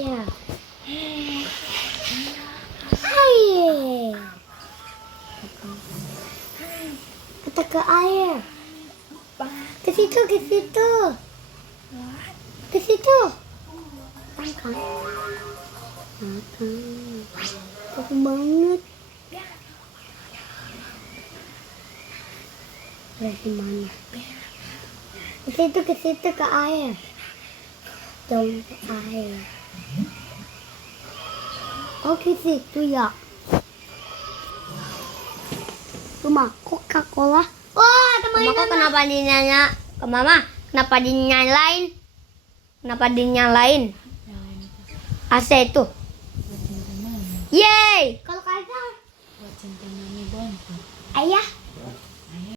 air. Air. Kita ke air. Ke situ, ke situ. Ke situ. Makan. Aku banget. Dari mana? Ke situ ke air. Jauh ke air. Oh ke situ ya. Rumah Coca-Cola. Wah teman. Mama kok kenapa dinyala? Ke Mama kenapa dinyalain? Kenapa dinyalain? AC itu. Yeay. Kalau kagak. Buat cinta mami bantu. Ayah.